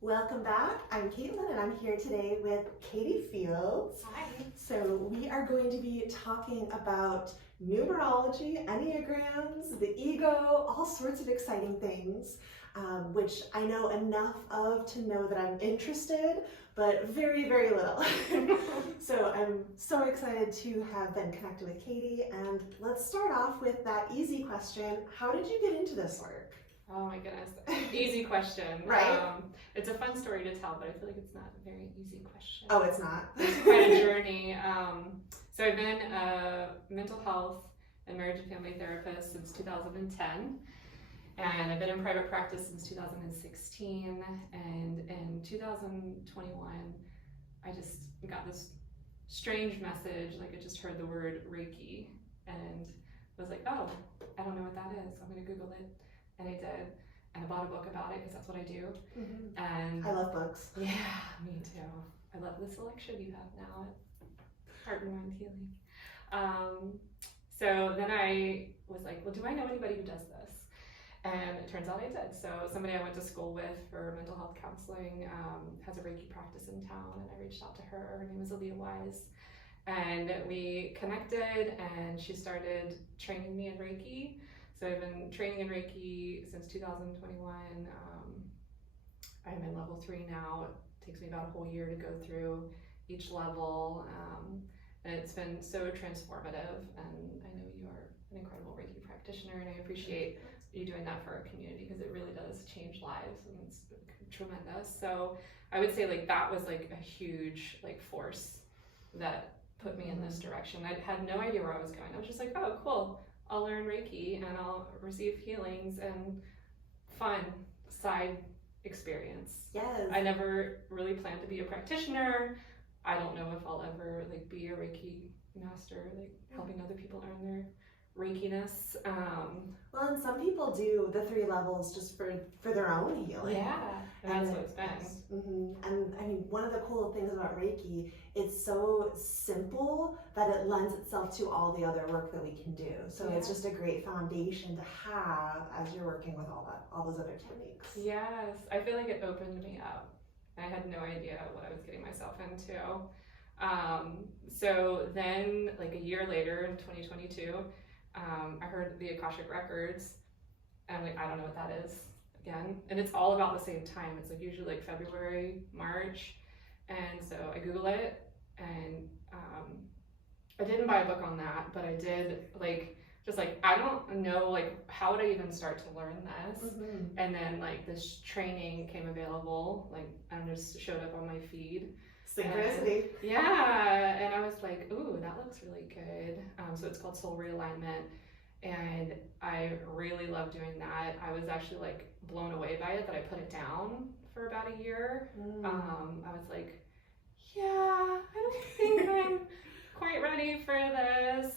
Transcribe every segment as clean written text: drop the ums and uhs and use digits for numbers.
Welcome back. I'm Caitlyn and I'm here today with Katie Fields. Hi. So we are going to be talking about numerology, Enneagrams, the ego, all sorts of exciting things, which I know enough of to know that I'm interested, but very, very little. So I'm so excited to have been connected with Katie, and let's start off with that easy question. How did you get into this work? Oh my goodness, easy question. Right? It's a fun story to tell, but I feel like it's not a very easy question. Oh, it's not? It's quite a journey. So I've been a mental health and marriage and family therapist since 2010, and I've been in private practice since 2016, and in 2021, I just got this strange message, like I just heard the word Reiki, and was like, oh, I don't know what that is, I'm gonna Google it. And I did, and I bought a book about it because that's what I do. Mm-hmm. And I love books. Yeah, me too. I love the selection you have now at Heart and Mind Healing. So then I was like, well, do I know anybody who does this? And it turns out I did. So somebody I went to school with for mental health counseling has a Reiki practice in town, and I reached out to her. Her name is Aaliyah Wise. And we connected, and she started training me in Reiki. So I've been training in Reiki since 2021. I'm in level 3 now. It takes me about a whole year to go through each level. And it's been so transformative. And I know you are an incredible Reiki practitioner, and I appreciate you doing that for our community because it really does change lives, and it's tremendous. So I would say like that was like a huge like force that put me in this direction. I had no idea where I was going. I was just like, oh, cool. I'll learn Reiki and I'll receive healings and fun side experience. Yes. I never really planned to be a practitioner. I don't know if I'll ever like be a Reiki master, like helping other people earn their Reikiness. Well, and some people do the 3 levels just for their own healing. Yeah, and that's what it's been. Mm-hmm. And I mean, one of the cool things about Reiki, it's so simple that it lends itself to all the other work that we can do. So it's just a great foundation to have as you're working with all those other techniques. Yes, I feel like it opened me up. I had no idea what I was getting myself into. So then, like a year later in 2022, I heard the Akashic Records, and I'm like, I don't know what that is again. And it's all about the same time. It's like usually like February, March. And so I Google it, and I didn't buy a book on that, but I did like, just like, I don't know, like, how would I even start to learn this? Mm-hmm. And then like this training came available, like, I just showed up on my feed. Synchronicity. Yeah, and I was like, ooh, that looks really good. So it's called Soul Realignment, and I really love doing that. I was actually like blown away by it that I put it down for about a year. I was like, yeah, I don't think I'm quite ready for this.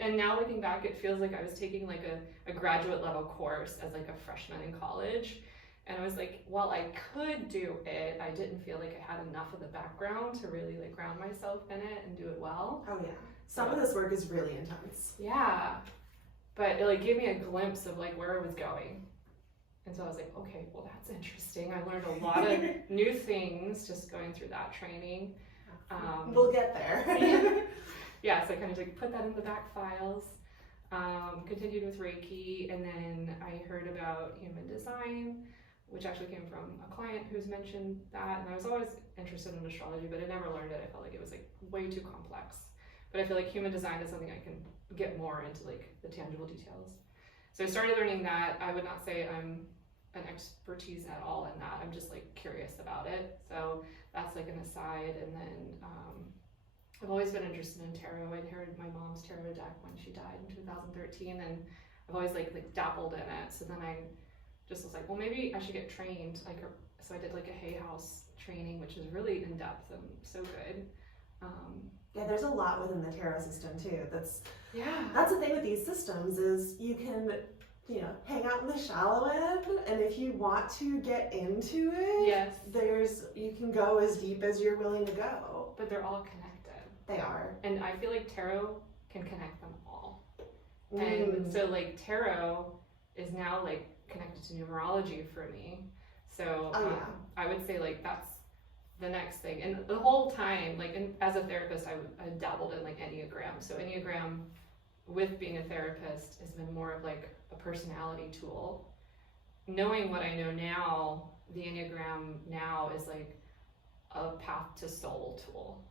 And now looking back, it feels like I was taking like a graduate level course as like a freshman in college. And I was like, while I could do it, I didn't feel like I had enough of the background to really like ground myself in it and do it well. Oh yeah. Some of this work is really intense. Yeah. But it like gave me a glimpse of like where I was going. And so I was like, okay, well that's interesting. I learned a lot of new things just going through that training. We'll get there. Yeah, so I kind of like put that in the back files. Continued with Reiki, and then I heard about human design, which actually came from a client who's mentioned that, and I was always interested in astrology, but I never learned it. I felt like it was like way too complex. But I feel like human design is something I can get more into like the tangible details. So I started learning that. I would not say I'm an expertise at all in that. I'm just like curious about it. So that's like an aside. And then I've always been interested in tarot. I inherited my mom's tarot deck when she died in 2013, and I've always like dabbled in it. So then I just was like, well, maybe I should get trained. Like, so I did like a Hay House training, which is really in depth and so good. Yeah, there's a lot within the tarot system too. That's the thing with these systems is you can, hang out in the shallow end, and if you want to get into it, you can go as deep as you're willing to go. But they're all connected. They are. And I feel like tarot can connect them all. And so like tarot is now like connected to numerology for me. So yeah. I would say like that's the next thing. And the whole time, like as a therapist, I dabbled in like Enneagram. So Enneagram, with being a therapist, has been more of like a personality tool. Knowing what I know now, the Enneagram now is like a path to soul tool.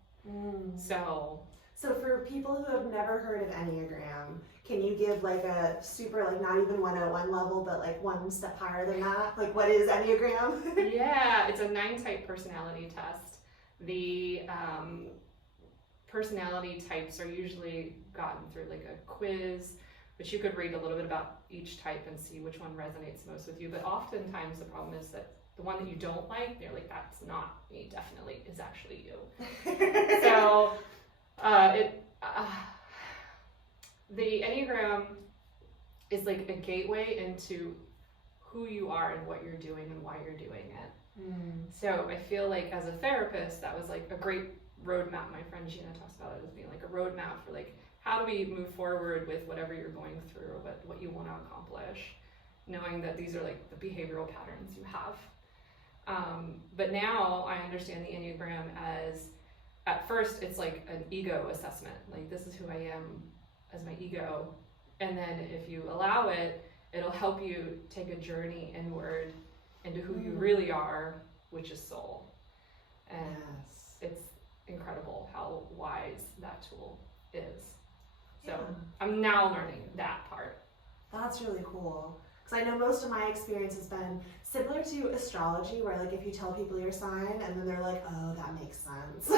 So for people who have never heard of Enneagram, can you give like a super, like not even 101 level, but like one step higher than that? Like what is Enneagram? Yeah, it's a 9-type personality test. The personality types are usually gotten through like a quiz, which you could read a little bit about each type and see which one resonates most with you. But oftentimes the problem is that the one that you don't like, you're like, that's not me, definitely is actually you. So the Enneagram is like a gateway into who you are and what you're doing and why you're doing it. So I feel like as a therapist, that was like a great roadmap. My friend Gina talks about it as being like a roadmap for like, how do we move forward with whatever you're going through or what you want to accomplish, knowing that these are like the behavioral patterns you have. But now I understand the Enneagram as, at first it's like an ego assessment, like this is who I am as my ego, and then if you allow it, it'll help you take a journey inward into who you really are, which is soul. And it's incredible how wise that tool is. So I'm now learning that part. That's really cool. Because I know most of my experience has been similar to astrology, where like if you tell people your sign and then they're like, oh, that makes sense.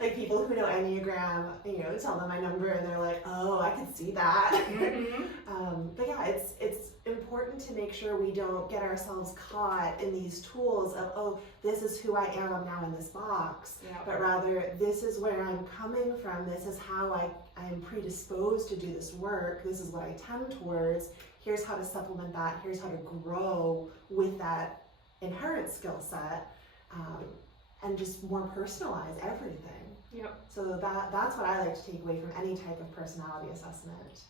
Like people who know Enneagram, you know, tell them my number and they're like, oh, I can see that. But yeah, it's important to make sure we don't get ourselves caught in these tools of, oh, this is who I am, I'm now in this box. But rather, this is where I'm coming from, this is how I'm predisposed to do this work, this is what I tend towards. Here's how to supplement that, here's how to grow with that inherent skill set, and just more personalize everything. So that's what I like to take away from any type of personality assessment.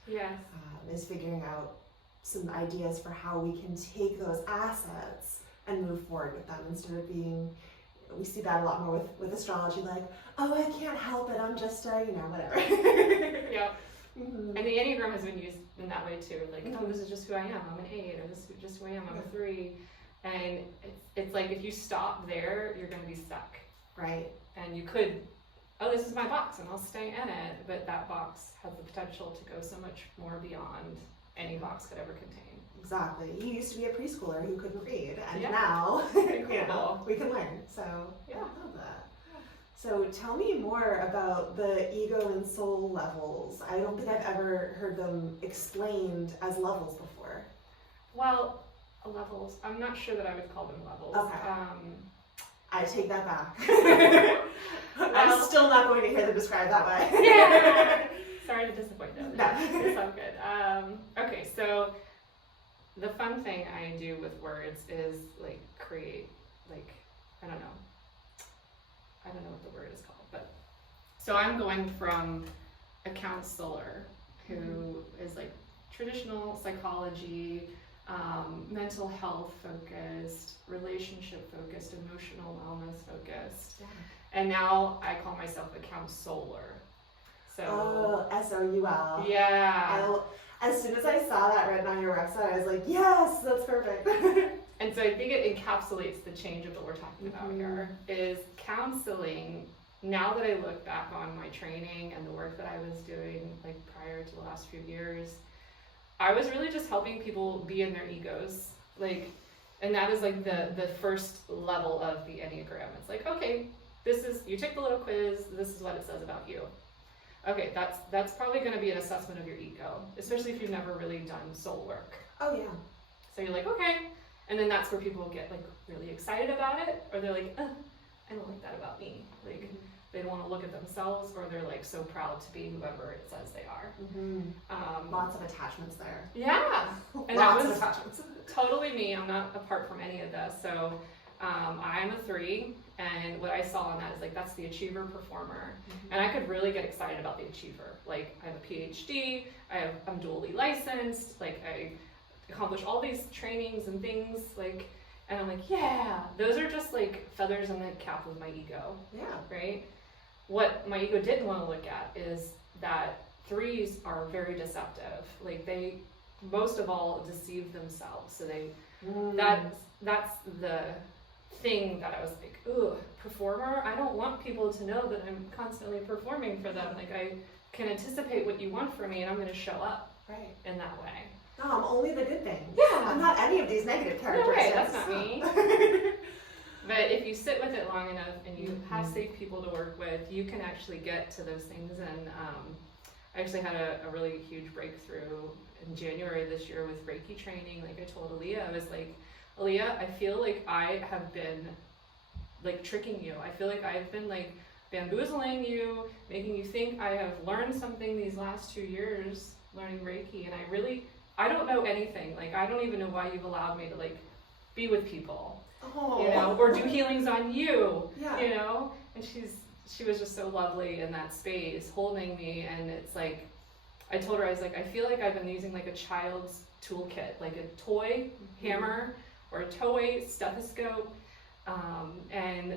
Is figuring out some ideas for how we can take those assets and move forward with them instead of being, we see that a lot more with astrology, like, oh, I can't help it, I'm just a, whatever. And the Enneagram has been used in that way too. Like, oh, this is just who I am. I'm an 8, or this is just who I am. I'm a 3. And it's like if you stop there, you're going to be stuck. Right. And you could, oh, this is my box and I'll stay in it. But that box has the potential to go so much more beyond any box could ever contain. Exactly. You used to be a preschooler who couldn't read, and now we can learn. So I love that. So tell me more about the ego and soul levels. I don't think I've ever heard them explained as levels before. Well, levels, I'm not sure that I would call them levels. Okay. I take that back. I'm still not going to hear them described that way. Sorry to disappoint them. No. It's all good. Okay, so the fun thing I do with words is like create, like, I don't know what the word is called, but so I'm going from a counselor who is like traditional psychology, mental health focused, relationship focused, emotional wellness focused, and now I call myself a counselor. So SOUL. Yeah. As soon as I saw that written on your website, I was like, yes, that's perfect. And so I think it encapsulates the change of what we're talking about here, is counseling. Now that I look back on my training and the work that I was doing like prior to the last few years, I was really just helping people be in their egos. Like, and that is like the first level of the Enneagram. It's like, okay, you take the little quiz, this is what it says about you. Okay, that's probably going to be an assessment of your ego, especially if you've never really done soul work. Oh yeah. So you're like, okay. And then that's where people get like really excited about it, or they're like, I don't like that about me. Like they don't want to look at themselves, or they're like so proud to be whoever it says they are. Lots of attachments there. Yeah. And Lots that was of attachments. Totally me. I'm not apart from any of this. So I'm a 3, and what I saw in that is like that's the achiever performer. And I could really get excited about the achiever. Like I have a PhD, I'm dually licensed, like I accomplish all these trainings and things, like, And I'm like, yeah, those are just like feathers in the cap of my ego. Yeah. Right? What my ego didn't want to look at is that 3s are very deceptive. Like they, most of all, deceive themselves. So they, that's the thing that I was like, ooh, performer? I don't want people to know that I'm constantly performing for them. Like I can anticipate what you want from me and I'm going to show up in that way. No, I'm only the good thing. Yeah. I'm not any of these negative characteristics. No, right, that's not me. But if you sit with it long enough and you have safe people to work with, you can actually get to those things. And I actually had a really huge breakthrough in January this year with Reiki training. Like I told Aaliyah, I was like, Aaliyah, I feel like I have been like tricking you. I feel like I've been like bamboozling you, making you think I have learned something these last 2 years learning Reiki. And I don't know anything. Like I don't even know why you've allowed me to like be with people. You know, or do healings on you, you know, and she was just so lovely in that space holding me. And it's like, I told her, I was like, I feel like I've been using like a child's toolkit, like a toy hammer or a toy stethoscope. And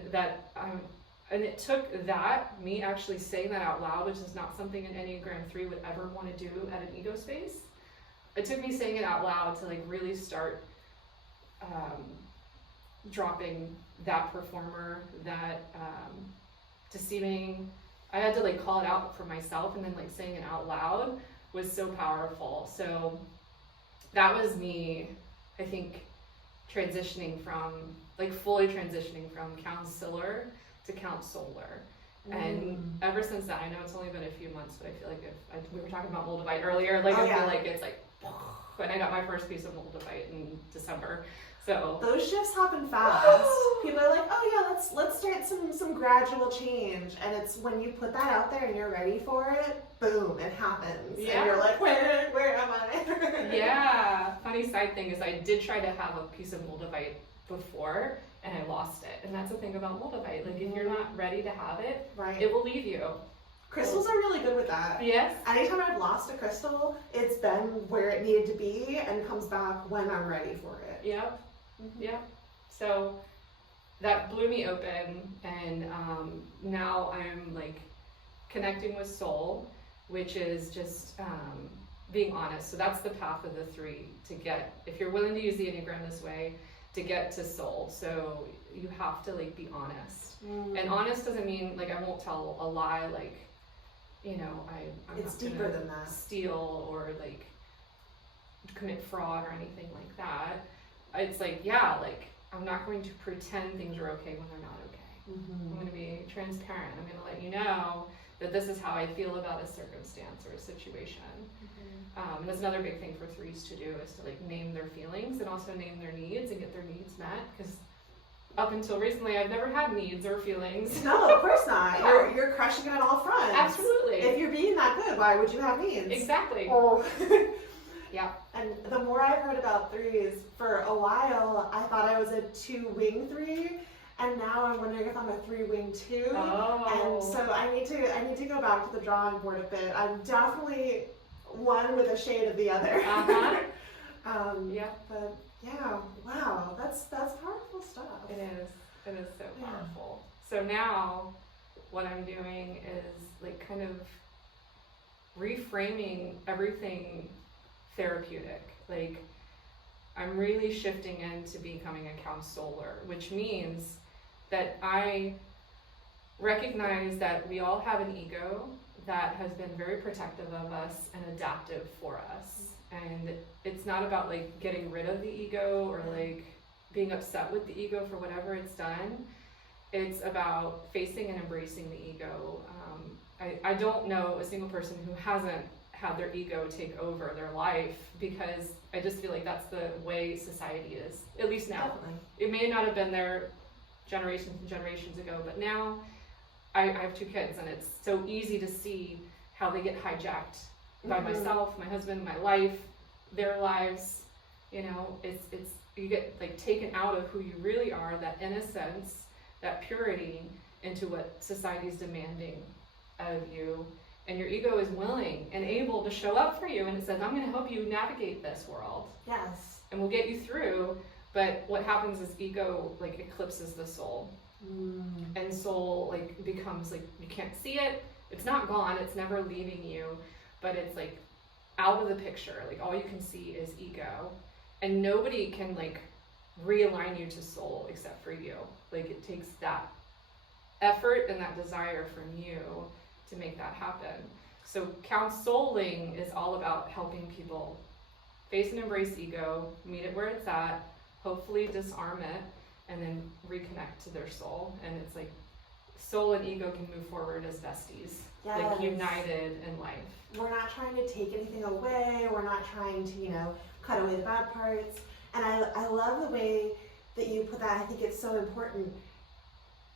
it took that, me actually saying that out loud, which is not something an Enneagram 3 would ever want to do at an ego space. It took me saying it out loud to like really start, dropping that performer, that deceiving. I had to like call it out for myself, and then like saying it out loud was so powerful. So that was me, I think, transitioning from like fully transitioning from counselor to counselor. And ever since that, I know it's only been a few months, but I feel like we were talking about moldavite earlier, like I feel like it's like, and I got my first piece of moldavite in December. So those shifts happen fast. People are like, oh yeah, let's start some gradual change. And it's when you put that out there and you're ready for it, boom, it happens. Yeah. And you're like, where am I? Yeah. Funny side thing is I did try to have a piece of moldavite before and I lost it. And that's the thing about moldavite. Like if you're not ready to have it, it will leave you. Crystals are really good with that. Yes. Anytime I've lost a crystal, it's been where it needed to be and comes back when I'm ready for it. Yep. Yeah, so that blew me open, and now I'm like connecting with soul, which is just being honest. So that's the path of the 3 to get, if you're willing to use the Enneagram this way, to get to soul. So you have to like be honest, and honest doesn't mean like I won't tell a lie, like, you know, I'm it's not deeper gonna than that. Steal or like commit fraud or anything like that. It's like, yeah, like I'm not going to pretend things are okay when they're not okay. I'm going to be transparent. I'm going to let you know that this is how I feel about a circumstance or a situation. And that's another big thing for 3s to do, is to like name their feelings and also name their needs and get their needs met. Because up until recently, I've never had needs or feelings. No, of course not. You're crushing it on all fronts. Absolutely. If you're being that good, why would you have needs? Exactly. Yeah. And the more I've heard about 3s, for a while, I thought I was a 2-wing 3, and now I'm wondering if I'm a 3-wing 2. And so I need to go back to the drawing board a bit. I'm definitely one with a shade of the other. Yeah. But yeah, wow, that's powerful stuff. It is so powerful. So now what I'm doing is like kind of reframing everything therapeutic. Like I'm really shifting into becoming a counselor, which means that I recognize that we all have an ego that has been very protective of us and adaptive for us. And it's not about like getting rid of the ego or like being upset with the ego for whatever it's done. It's about facing and embracing the ego. I don't know a single person who hasn't had their ego take over their life, because I just feel like that's the way society is, at least now. Definitely. It may not have been there generations and generations ago, but now I have 2 kids, and it's so easy to see how they get hijacked by myself, my husband, my life, their lives. You know, it's you get like taken out of who you really are, that innocence, that purity, into what society is demanding of you. And your ego is willing and able to show up for you, and it says, I'm going to help you navigate this world. Yes. And we'll get you through, But what happens is ego like eclipses the soul. And soul like becomes like, you can't see it, it's not gone, it's never leaving you, but it's like out of the picture. Like all you can see is ego, and nobody can like realign you to soul except for you. Like it takes that effort and that desire from you to make that happen. So counseling is all about helping people face and embrace ego, meet it where it's at, hopefully disarm it, and then reconnect to their soul. And it's like soul and ego can move forward as besties, like united in life. We're not trying to take anything away. We're not trying to, you know, cut away the bad parts. And I love the way that you put that. I think it's so important.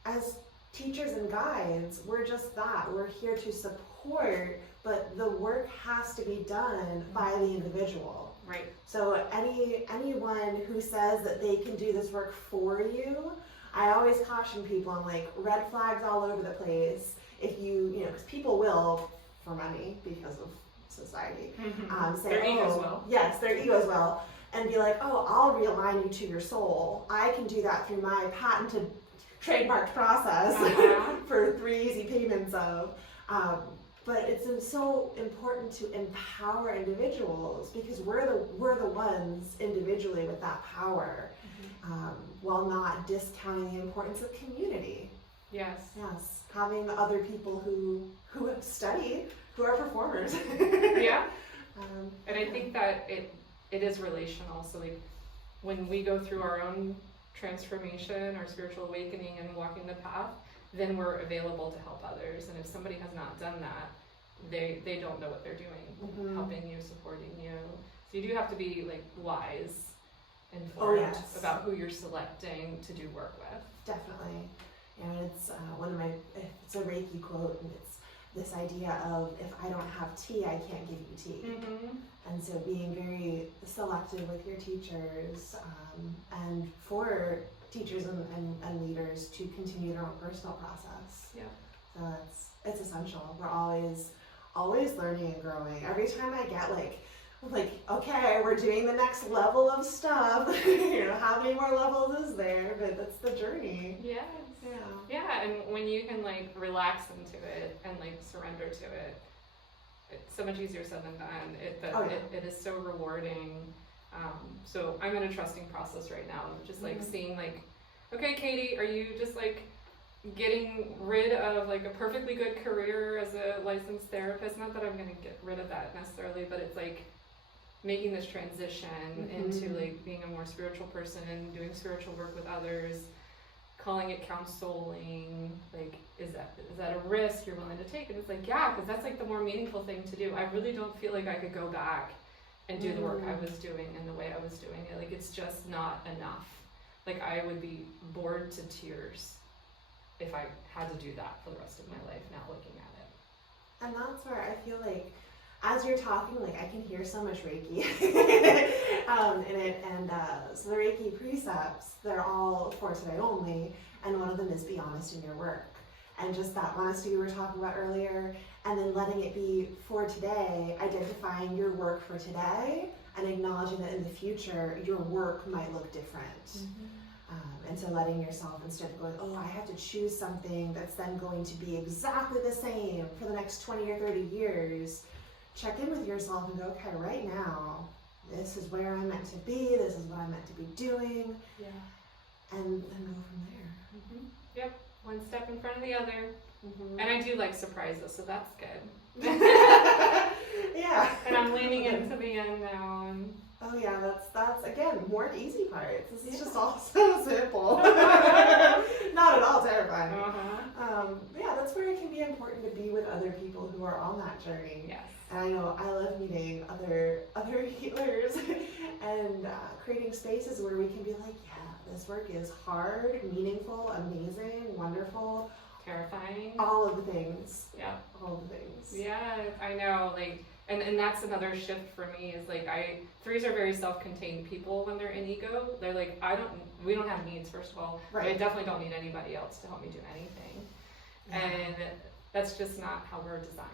As teachers and guides, we're just that. We're here to support, but the work has to be done by the individual. Right. So anyone who says that they can do this work for you, I always caution people. I'm like, red flags all over the place. If you know, because people will, for money, because of society, say, their egos will. Yes, their egos will, and be like, oh, I'll realign you to your soul. I can do that through my patented, trademarked process for 3 easy payments of. But it's so important to empower individuals, because we're the ones individually with that power, while not discounting the importance of community. Yes. Yes. Having other people who have studied, who are performers. Yeah. And I think that it is relational. So like when we go through our own transformation, our spiritual awakening and walking the path, then we're available to help others. And if somebody has not done that, they don't know what they're doing, helping you, supporting you. So you do have to be like wise, informed about who you're selecting to do work with. Definitely. And it's it's a Reiki quote, and it's this idea of, if I don't have tea, I can't give you tea. And so being very selective with your teachers, and for teachers and leaders to continue their own personal process. Yeah. So it's essential. We're always learning and growing. Every time I get like, okay, we're doing the next level of stuff. You know, how many more levels is there? But that's the journey. Yes. Yeah. Yeah, and when you can like relax into it and like surrender to it, it's so much easier said than done. It is so rewarding. So I'm in a trusting process right now, just like seeing like, okay, Katie, are you just like getting rid of like a perfectly good career as a licensed therapist? Not that I'm going to get rid of that necessarily, but it's like making this transition into like being a more spiritual person and doing spiritual work with others, calling it counseling. Like, is that a risk you're willing to take? And it's like, yeah, because that's like the more meaningful thing to do. I really don't feel like I could go back and do the work I was doing and the way I was doing it. Like, it's just not enough. Like, I would be bored to tears if I had to do that for the rest of my life now, looking at it. And that's where I feel like, as you're talking, like, I can hear so much Reiki in it. And so the Reiki precepts, they're all for today only, and one of them is be honest in your work. And just that honesty we were talking about earlier, and then letting it be for today, identifying your work for today, and acknowledging that in the future, your work might look different. And so letting yourself, instead of going, oh, I have to choose something that's then going to be exactly the same for the next 20 or 30 years, check in with yourself and go, okay, right now, this is where I'm meant to be, this is what I'm meant to be doing, and then go from there. Yep, one step in front of the other. And I do like surprises, so that's good. Yeah. And I'm leaning into the unknown. Oh yeah, that's again, more easy parts. This is just all so simple. Not at all terrifying. Yeah, that's where it can be important to be with other people who are on that journey. Yes. And I know I love meeting other healers and creating spaces where we can be like, yeah, this work is hard, meaningful, amazing, wonderful, terrifying. all of the things. Yeah. All the things. Yeah, I know. Like, and that's another shift for me, is like, threes are very self-contained people when they're in ego. They're like, we don't have needs, first of all. Right. But I definitely don't need anybody else to help me do anything. And that's just not how we're designed.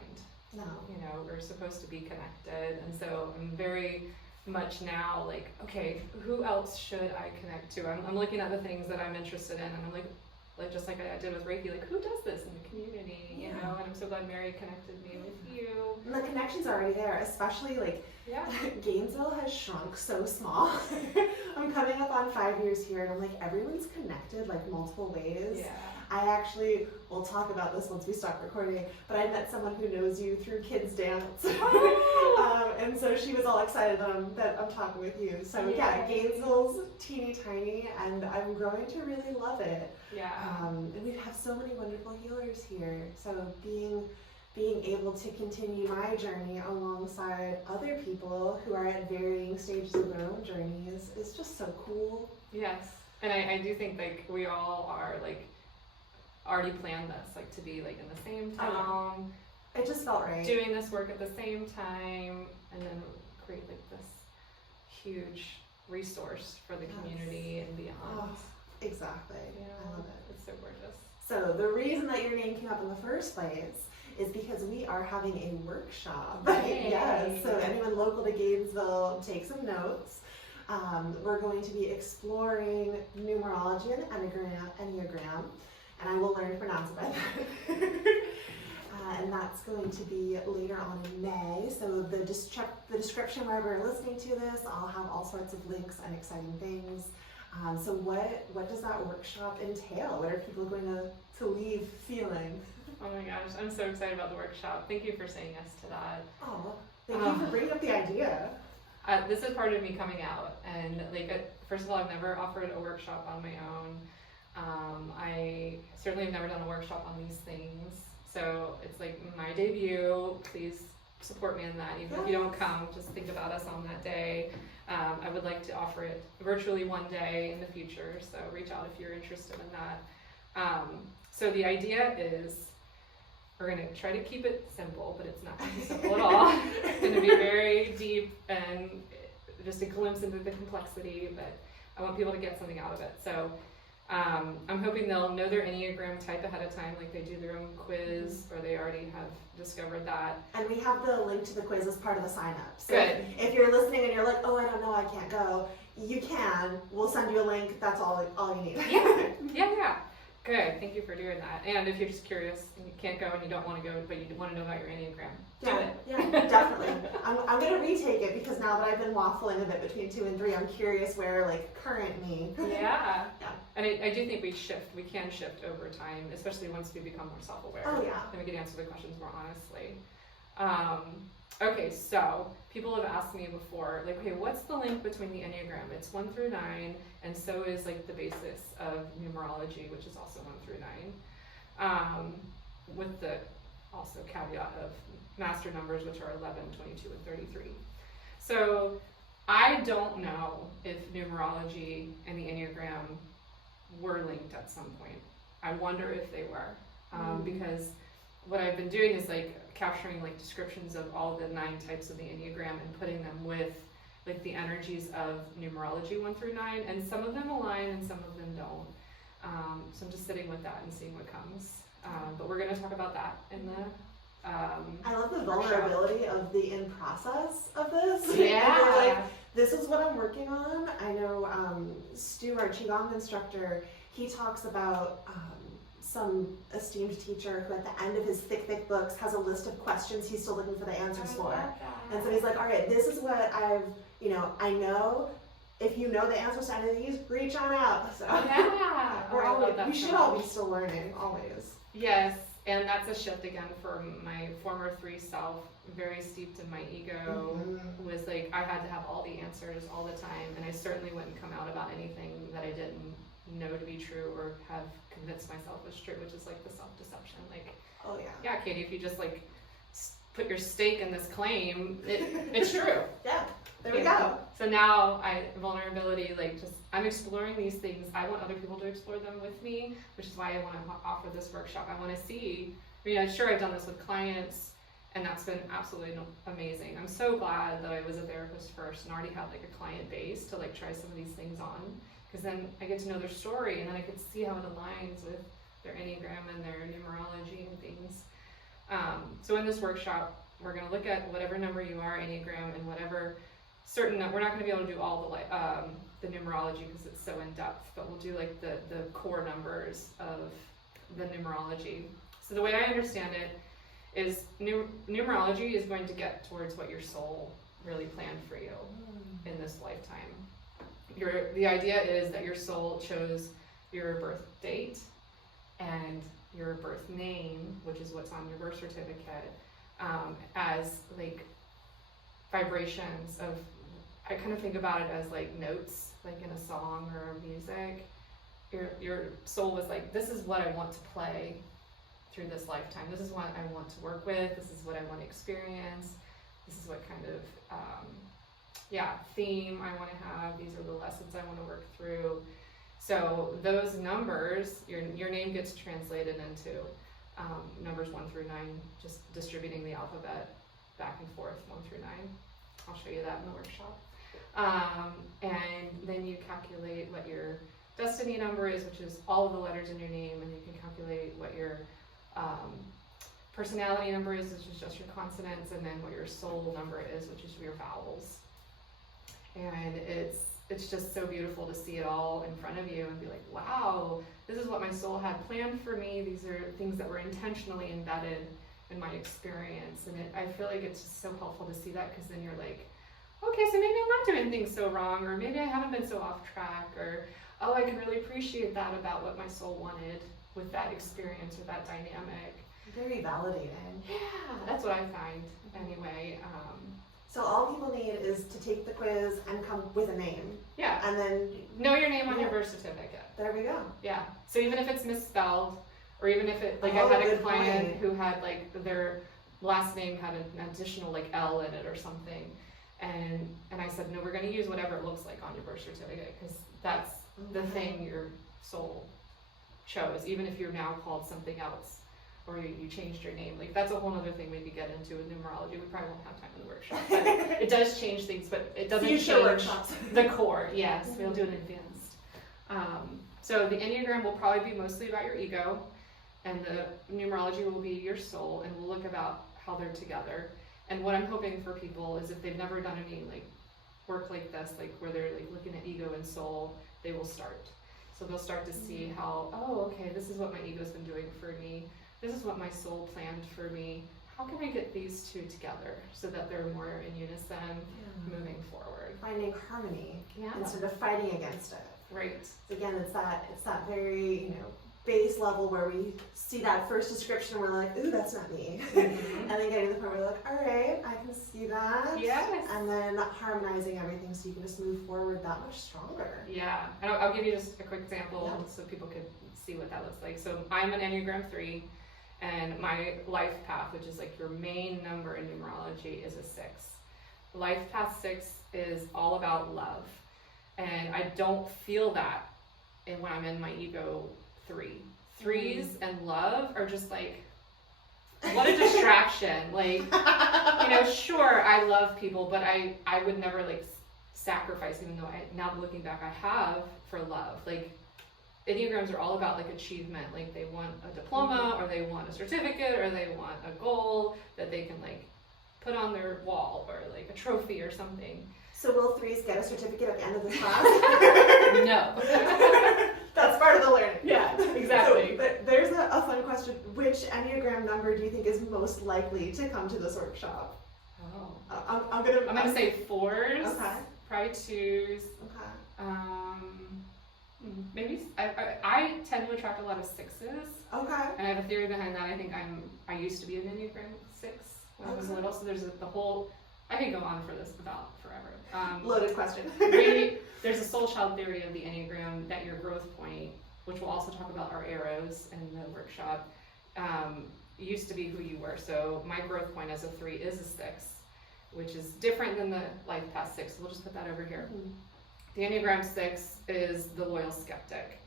No. You know, we're supposed to be connected. And so I'm very much now, like, okay, who else should I connect to? I'm looking at the things that I'm interested in, and I'm like just like I did with Reiki, like, who does this in the community, you know? And I'm so glad Mary connected me with you. And the connection's already there, especially like Gainesville has shrunk so small. I'm coming up on 5 years here, and I'm like, everyone's connected like multiple ways. Yeah. I actually, we'll talk about this once we stop recording, but I met someone who knows you through kids dance. And so she was all excited that I'm talking with you. So yeah, Gainesville's teeny tiny, and I'm growing to really love it. Yeah. And we have so many wonderful healers here. So being able to continue my journey alongside other people who are at varying stages of their own journeys is just so cool. Yes. And I do think like we all are like already planned this, like to be like in the same town. It just felt right. Doing this work at the same time, and then create like this huge resource for the community and beyond. Oh, exactly. Yeah. I love it. It's so gorgeous. So the reason that your name came up in the first place is because we are having a workshop. Yay. Yes. So anyone local to Gainesville, take some notes. We're going to be exploring numerology and Enneagram, and I will learn to pronounce it by that. And that's going to be later on in May. So the description wherever you're listening to this, I'll have all sorts of links and exciting things. So what does that workshop entail? What are people going to leave feeling? Oh my gosh, I'm so excited about the workshop. Thank you for saying yes to that. Oh, thank you for bringing up the idea. This is part of me coming out, and like, first of all, I've never offered a workshop on my own. I certainly have never done a workshop on these things, so it's like my debut. Please support me in that. Even if you don't come, just think about us on that day. I would like to offer it virtually one day in the future, so reach out if you're interested in that. So the idea is, we're going to try to keep it simple, but it's not going to be simple at all. It's going to be very deep and just a glimpse into the complexity, but I want people to get something out of it. So I'm hoping they'll know their Enneagram type ahead of time, like they do their own quiz, or they already have discovered that. And we have the link to the quiz as part of the sign up. So Good. If you're listening and you're like, oh, I don't know, I can't go, you can. We'll send you a link. That's all you need. Yeah. Good. Thank you for doing that. And if you're just curious and you can't go and you don't want to go, but you want to know about your Enneagram, do it. Yeah, definitely. I'm going to retake it because now that I've been waffling a bit between 2 and 3, I'm curious where like current me. Yeah. And I do think we can shift over time, especially once we become more self-aware. Oh yeah. Then we can answer the questions more honestly. Okay, so people have asked me before, like, okay, what's the link between the Enneagram? It's 1 through 9, and so is like the basis of numerology, which is also 1 through 9, with the also caveat of master numbers, which are 11, 22, and 33. So I don't know if numerology and the Enneagram were linked at some point. I wonder if they were, because what I've been doing is like capturing like descriptions of all the 9 types of the Enneagram and putting them with like the energies of numerology 1 through 9, and some of them align and some of them don't. So I'm just sitting with that and seeing what comes. But we're going to talk about that in the I love the vulnerability of the in process of this. Yeah. Like, this is what I'm working on. I know Stu, our Qigong instructor, he talks about some esteemed teacher who at the end of his thick books has a list of questions he's still looking for the answers for. And so he's like, all right, this is what I know. If you know the answers to any of these, reach on out. So we should all be still learning, always. Yes, and that's a shift again for my former 3 self, very steeped in my ego, was like, I had to have all the answers all the time, and I certainly wouldn't come out about anything that I didn't know to be true or have convinced myself was true, which is like the self-deception. Like, oh yeah, Katie, if you just like put your stake in this claim, it's true. Yeah, there we go. So now vulnerability, like just, I'm exploring these things. I want other people to explore them with me, which is why I want to offer this workshop. I want to see, I'm sure I've done this with clients, and that's been absolutely amazing. I'm so glad that I was a therapist first and already had like a client base to like try some of these things on, because then I get to know their story, and then I could see how it aligns with their Enneagram and their numerology and things. So in this workshop, we're going to look at whatever number you are, Enneagram, and whatever we're not going to be able to do all the numerology because it's so in depth, but we'll do like the core numbers of the numerology. So the way I understand it is numerology is going to get towards what your soul really planned for you in this lifetime. The idea is that your soul chose your birth date and your birth name, which is what's on your birth certificate, as like vibrations of, I kind of think about it as like notes, like in a song or music. Your soul was like, this is what I want to play through this lifetime. This is what I want to work with. This is what I want to experience. This is what kind of theme I want to have. These are the lessons I want to work through. So those numbers, your name gets translated into numbers 1 through 9, just distributing the alphabet back and forth, 1 through 9. I'll show you that in the workshop. And then you calculate what your destiny number is, which is all of the letters in your name, and you can calculate what your personality number is, which is just your consonants, and then what your soul number is, which is your vowels. And it's just so beautiful to see it all in front of you and be like, wow, this is what my soul had planned for me. These are things that were intentionally embedded in my experience. And I feel like it's just so helpful to see that, because then you're like, okay, so maybe I'm not doing things so wrong, or maybe I haven't been so off track, or, oh, I can really appreciate that about what my soul wanted with that experience or that dynamic. Very validating. Yeah, that's what I find anyway. So all people need is to take the quiz and come with a name. Yeah. And then know your name on your birth certificate. There we go. Yeah. So even if it's misspelled, or even if it, like I had a client who had like their last name had an additional like L in it or something. And I said, no, we're going to use whatever it looks like on your birth certificate, because that's the thing your soul chose, even if you're now called something else, or you changed your name. Like, that's a whole other thing we could get into with numerology. We probably won't have time in the workshop, but it does change things, but it doesn't change the core. Yes, we'll do an advanced. So the Enneagram will probably be mostly about your ego, and the numerology will be your soul, and we'll look about how they're together. And what I'm hoping for people is, if they've never done any like work like this, like where they're like looking at ego and soul, they will start. So they'll start to see how, oh, okay, this is what my ego's been doing for me. This is what my soul planned for me. How can I get these two together so that they're more in unison moving forward? Finding harmony instead of fighting against it. Right. So again, it's that very, base level where we see that first description and we're like, ooh, that's not me. And then getting to the point where we're like, all right, I can see that. Yes. And then harmonizing everything so you can just move forward that much stronger. Yeah. And I'll give you just a quick example so people could see what that looks like. So I'm an Enneagram 3, and my life path, which is like your main number in numerology, is a 6. Life path 6 is all about love. And I don't feel that when I'm in my ego 3. 3s and love are just like, what a distraction. Like, sure, I love people, but I would never like sacrifice, even though now looking back, I have, for love. Like, Enneagrams are all about like achievement. Like, they want a diploma, or they want a certificate, or they want a goal that they can like put on their wall, or like a trophy or something. So will 3s get a certificate at the end of the class? No. That's part of the learning. Yeah, exactly. So, there's a fun question. Which Enneagram number do you think is most likely to come to this workshop? Oh. I'm gonna say 4s. Okay. Probably 2s. Okay. Maybe I tend to attract a lot of 6s. Okay. And I have a theory behind that. I think I used to be an Enneagram 6 when I was little. So there's the whole. I could go on for this about forever. Loaded question. There's a soul child theory of the Enneagram that your growth point, which we'll also talk about our arrows in the workshop, used to be who you were. So my growth point as a 3 is a 6, which is different than the life path 6. So we'll just put that over here. Mm-hmm. The Enneagram 6 is the loyal skeptic.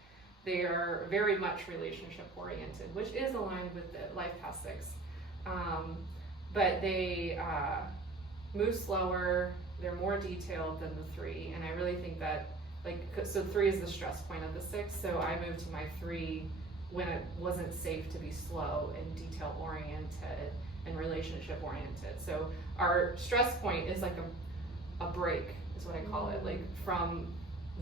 They are very much relationship oriented, which is aligned with the life path 6. But they move slower, they're more detailed than the 3, and I really think that, so 3 is the stress point of the 6, so I moved to my 3 when it wasn't safe to be slow and detail oriented and relationship oriented. So our stress point is like a break, is what I call it, like from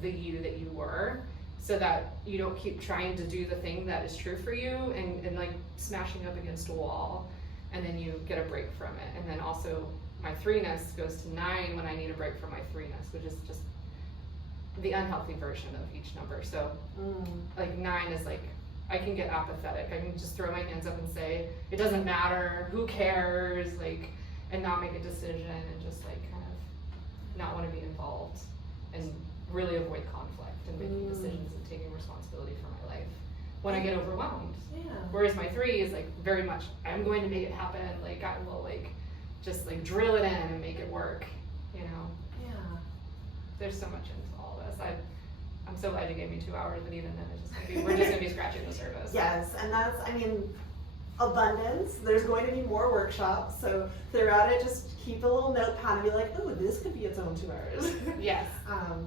the you that you were, so that you don't keep trying to do the thing that is true for you and like smashing up against a wall, and then you get a break from it. And then also my 3-ness goes to 9 when I need a break from my 3-ness, which is just the unhealthy version of each number. So like 9 is like, I can get apathetic. I can just throw my hands up and say, it doesn't matter, who cares, like, and not make a decision, and just like kind of not want to be involved and really avoid conflict and making decisions and taking responsibility for my life when I get overwhelmed. Yeah. Whereas my 3 is like very much, I'm going to make it happen. Like I will like just like drill it in and make it work, you know? Yeah. There's so much into all this. I'm so glad you gave me 2 hours, but even then it's just gonna be, we're just gonna be scratching the surface. Yes, and that's, I mean, abundance. There's going to be more workshops, so throughout it, just keep a little notepad and be like, oh, this could be its own 2 hours. Yes.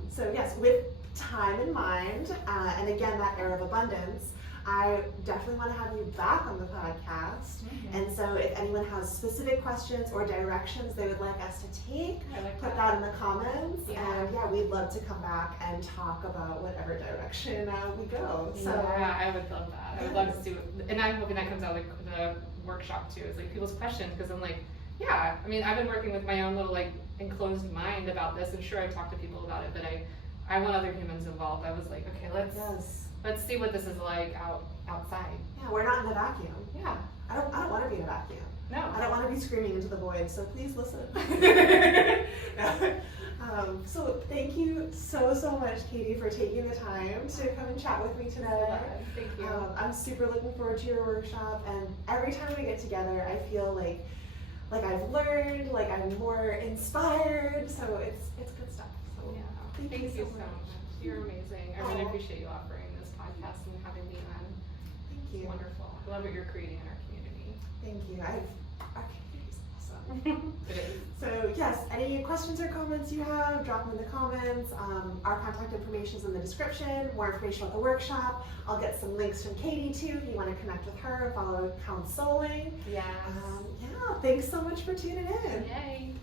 So yes, with time in mind, and again, that era of abundance, I definitely want to have you back on the podcast. And so if anyone has specific questions or directions they would like us to take, put that in the comments. And yeah, we'd love to come back and talk about whatever direction we go. So yeah, I would love that. I would love to see what, and I'm hoping that comes out of the workshop too, is like people's questions, because I'm like, yeah, I mean, I've been working with my own little like enclosed mind about this, and sure, I've talked to people about it, but I want other humans involved. I was like, okay, let's see what this is like outside. Yeah, we're not in a vacuum. Yeah. I don't want to be in a vacuum. No. I don't want to be screaming into the void, so please listen. So thank you so much, Katie, for taking the time to come and chat with me today. Thank you. I'm super looking forward to your workshop, and every time we get together, I feel like I've learned, like I'm more inspired, so it's good stuff. So yeah. Thank you so much. You're amazing. I really appreciate you offering this podcast and having me on. Thank you. It's wonderful. I love what you're creating in our community. Thank you. Our community is awesome. It is. So yes, any questions or comments you have, drop them in the comments. Our contact information is in the description. More information about the workshop. I'll get some links from Katie too if you want to connect with her and follow Counseling. Yeah. Yeah, thanks so much for tuning in. Yay.